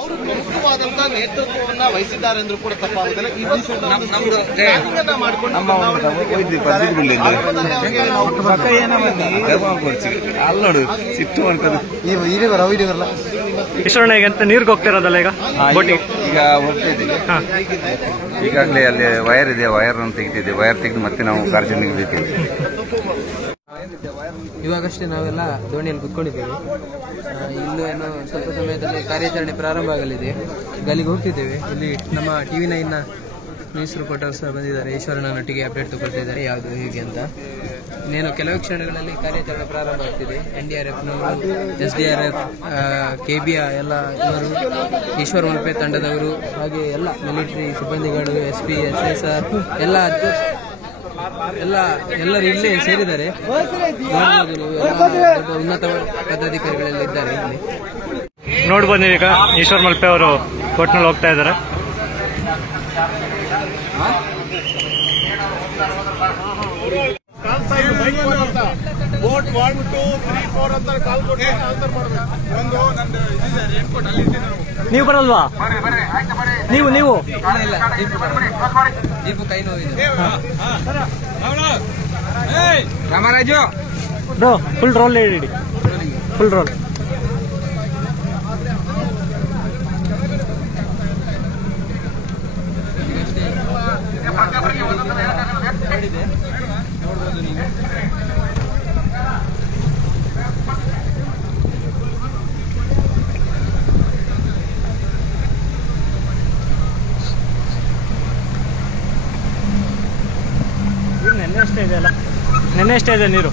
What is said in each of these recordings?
ಅವರು ನುರಿತವಾದಂತಹ ನೇತೃತ್ವವನ್ನ ವಹಿಸಿದ್ದಾರೆ ಅಂದ್ರೂ ಕೂಡ ತಪ್ಪಾಗುದಿಲ್ಲ. ಇವತ್ತು ಮಾಡಿಕೊಂಡು ಈಶ್ವರನಿಗೆ ಅಂತ ನೀರ್ಗೆ ಹೋಗ್ತಿರೋದಲ್ಲ ಈಗ ಈಗ ಹೋಗ್ತಿದ್ದೀವಿ. ಈಗಾಗಲೇ ಅಲ್ಲಿ ವೈರ್ ಇದೆ, ವೈರ್ ಅನ್ನು ತೆಗಿತಿದ್ದೆ. ವೈರ್ ತೆಗೆದು ಮತ್ತೆ ನಾವು ಕಾರ್ಯಕ್ರಮಕ್ಕೆ ಇಳಿತೀವಿ. ಇವಾಗಷ್ಟೇ ನಾವೆಲ್ಲ ದೋಣಿಯಲ್ಲಿ ಕುತ್ಕೊಂಡಿದ್ದೇವೆ. ಇಲ್ಲೂ ಏನು ಸ್ವಲ್ಪ ಸಮಯದಲ್ಲಿ ಕಾರ್ಯಾಚರಣೆ ಪ್ರಾರಂಭ ಆಗಲಿದೆ. ಅಲ್ಲಿಗೆ ಹೋಗ್ತಿದ್ದೇವೆ. ಇಲ್ಲಿ ನಮ್ಮ TV9 ನ್ಯೂಸ್ ರಿಪೋರ್ಟರ್ ಸಹ ಬಂದಿದ್ದಾರೆ. ಈಶ್ವರನೊಟ್ಟಿಗೆ ಅಪ್ಡೇಟ್ ತಗೊಳ್ತಿದ್ದಾರೆ ಯಾವುದು ಹೇಗೆ ಅಂತ. ಇನ್ನೇನು ಕೆಲವು ಕ್ಷಣಗಳಲ್ಲಿ ಕಾರ್ಯಾಚರಣೆ ಪ್ರಾರಂಭ ಆಗ್ತಿದೆ. NDRFನವರು, SDRF, KBA ಎಲ್ಲ ಇವರು, ಈಶ್ವರ ಮಲ್ಪೆ ತಂಡದವರು, ಹಾಗೆ ಎಲ್ಲ ಮಿಲಿಟರಿ ಸಿಬ್ಬಂದಿಗಳು, SP, SSR ಎಲ್ಲರೂ ಇಲ್ಲೇ ಸೇರಿದ್ದಾರೆ. ಉನ್ನತ ಪದಾಧಿಕಾರಿಗಳೆಲ್ಲ ಇದ್ದಾರೆ ಇಲ್ಲಿ. ನೋಡ್ಬೋದು ಈಗ ಈಶ್ವರ್ ಮಲ್ಪೆ ಅವರು ಬೋಟ್ನಲ್ಲಿ ಹೋಗ್ತಾ ಇದ್ದಾರೆ. ಬೋಟ್ 1, 2, 3, 4 ಅಂತ ಕಾಲ್ ಕೊಟ್ಟು ಆನ್ಸರ್ ಮಾಡಬೇಕು. ನೀವು ಬರಲ್ವಾ? ನೀವು ದೀಪು ಕೈ ನೋವಿದೆ. ರಾಮರಾಜು ಬ್ರೋ ಫುಲ್ ರೋಲ್ ಇಡಿ, ಫುಲ್ ರೋಲ್. ನೋಡ್ಬೋದು ನೀವು. ನೆನ್ನೆ ಅಷ್ಟೇ ಇದೆ ಅಲ್ಲ, ನೆನ್ನೆ ಅಷ್ಟೇ ಇದೆ ನೀರು.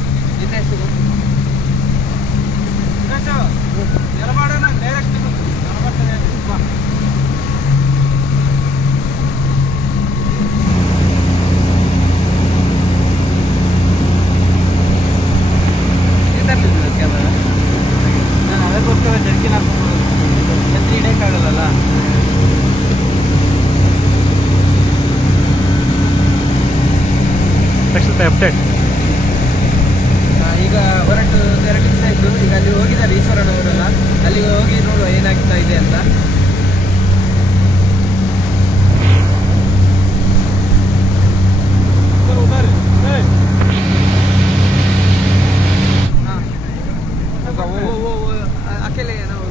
ಅದಕ್ಕೋಸ್ಕರ ಜರ್ಕಿನ್ ಹಾಕ್ಬೋದು, ಇಡಕ್ಕಾಗಲ್ಲ. ಅಪ್ಡೇಟ್ ಈಗ ಹೊರಟು 2 ದಿವಸ ಆಯಿತು. ಈಗ ಅಲ್ಲಿ ಹೋಗಿದ್ದಾರೆ ಈಶ್ವರನವರೆಲ್ಲ. ಅಲ್ಲಿಗೆ ಹೋಗಿ ನೋಡುವ ಏನಾಗ್ತಾ ಇದೆ ಅಂತ. ಅಕೆಲೆ ನಾವು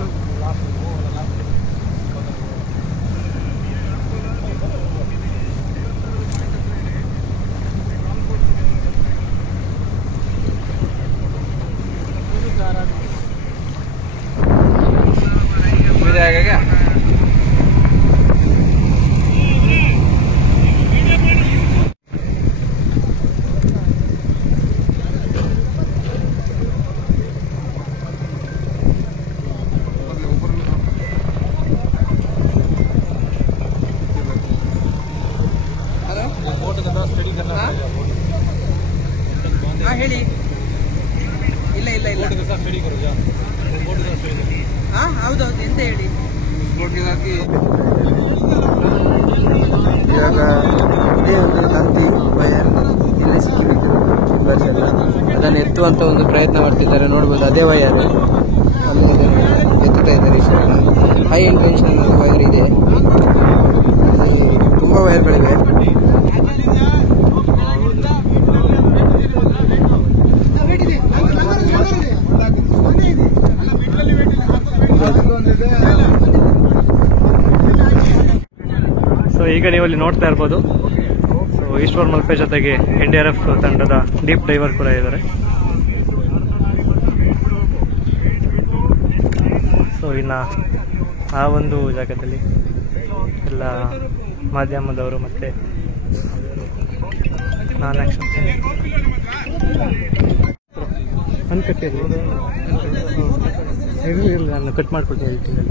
ಹೇಳಿ. ಇಲ್ಲ ಹೌದೌದು, ಎಂತ ಹೇಳಿ. ಇವಾಗ ಇದೇ ಒಂದು ತಂತಿ ವಯರ್ ಇಲ್ಲೇ ಸಿಕ್ಕಿಬಿಟ್ಟಿರು ಬಸ್ ಎಲ್ಲ. ಅದನ್ನು ಎತ್ತುವಂತ ಒಂದು ಪ್ರಯತ್ನ ಮಾಡ್ತಿದ್ದಾರೆ. ನೋಡ್ಬೋದು ಅದೇ ವಯರ್ ಅಲ್ಲಿ ಎತ್ತುತ್ತಾ ಇದ್ದಾರೆ. ಹೈ ಟೆನ್ಷನ್ ವಯರ್ ಇದೆ. ತುಂಬಾ ವಯರ್ಗಳಿವೆ. ಸೊ ಈಗ ನೀವು ಅಲ್ಲಿ ನೋಡ್ತಾ ಇರ್ಬೋದು. ಸೊ ಈಶ್ವರ್ ಮಲ್ಪೆ ಜೊತೆಗೆ NDRF ತಂಡದ ಡೀಪ್ ಡೈವರ್ ಕೂಡ ಇದ್ದಾರೆ. ಸೊ ಇನ್ನು ಆ ಒಂದು ಜಾಗದಲ್ಲಿ ಎಲ್ಲ ಮಾಧ್ಯಮದವರು ಮತ್ತೆ ನಾನ್ ಆಕ್ಷನ್ ಅನ್ಕಟ್ಟಿರಲಿ ನಾನು ಕಟ್ ಮಾಡ್ಕೊಳ್ತಾ ಇದ್ದೀನಿ.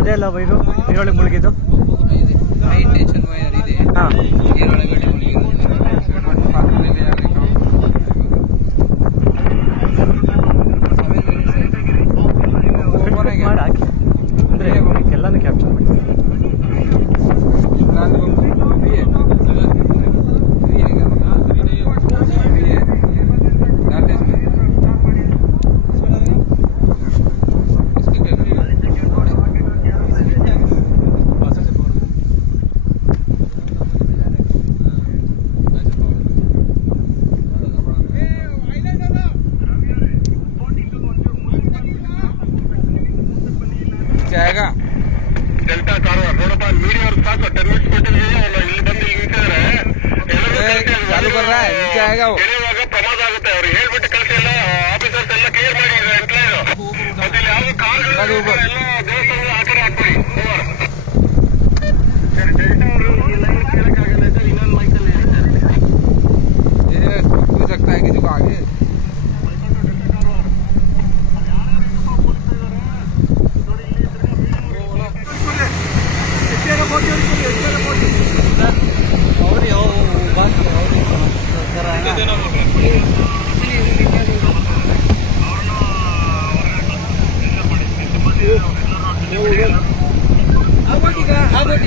ಅದೇ ಅಲ್ಲ ವೈರು ನೀರೊಳಗೆ ಮುಳುಗಿದ್ದು. ಹೈ ಟೆನ್ಷನ್ ವೈರ್ ಇದೆ, ನೀರೊಳಗಡೆ ಮುಳುಗಿರೋದು. ಪ್ರಮಾದ ಆಗುತ್ತೆ. ಅವ್ರು ಹೇಳ್ಬಿಟ್ಟು ಕಳಿಸಿ ಎಲ್ಲ ಆಫೀಸರ್ಸ್ ಎಲ್ಲ ಕ್ಲಿಯರ್ ಮಾಡಿ ಎಂಪ್ಲಾಯ್ ಅದ್ರಲ್ಲಿ ಯಾವ್ದು ಕಾರ್ಗಳು ಎಲ್ಲ ದೇವಸ್ಥಾನದ ಆ ಕಡೆ ಹಾಕ್ಬಿಡಿ. ಡೆಲ್ಟಾ ಅವರು ಈ ಲೈನ್ ಕೇಳಕ್ಕಾಗಲ್ಲ ಸರ್, ಇನ್ನೊಂದು ಮೈಕಲ್ಲಿ ಹೇಳ್ತಾರೆ.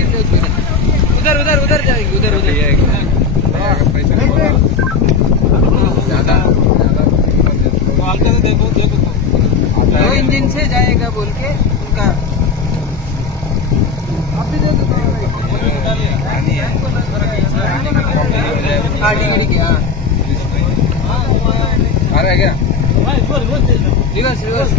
उधर उधर उधर जाएगी, उधर उधर दो इंजन से जाएगा बोल के उनका आ रहा है क्या? रिवर्स रिवर्स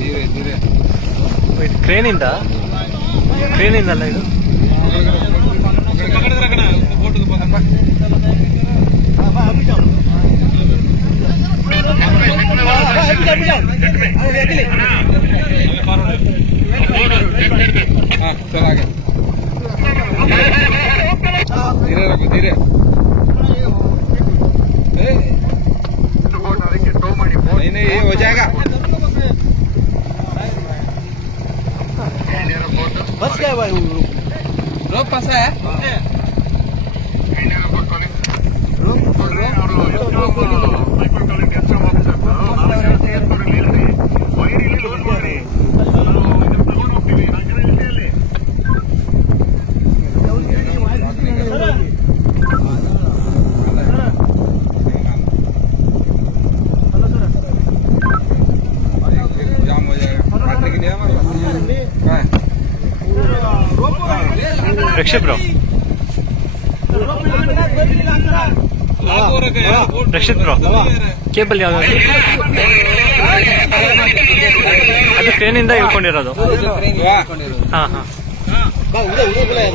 धीरे धीरे ಕ್ರೇನಿಂದ ಅಲ್ಲ ಇದು. हाँ चल आगे धीरे रखो धीरे नहीं नहीं ये हो जाएगा बस क्या भाई रोक फंसा है जाम हो जाएगा काटने के लिए हमारे पास Rakshit bro, Rakshit bro, cable ಯಾವ್ದು ಅದು ಟ್ರೈನಿಂದ ಇಳ್ಕೊಂಡಿರೋದು. वाह ಹಾ ಹಾ उधर उधर बुलाया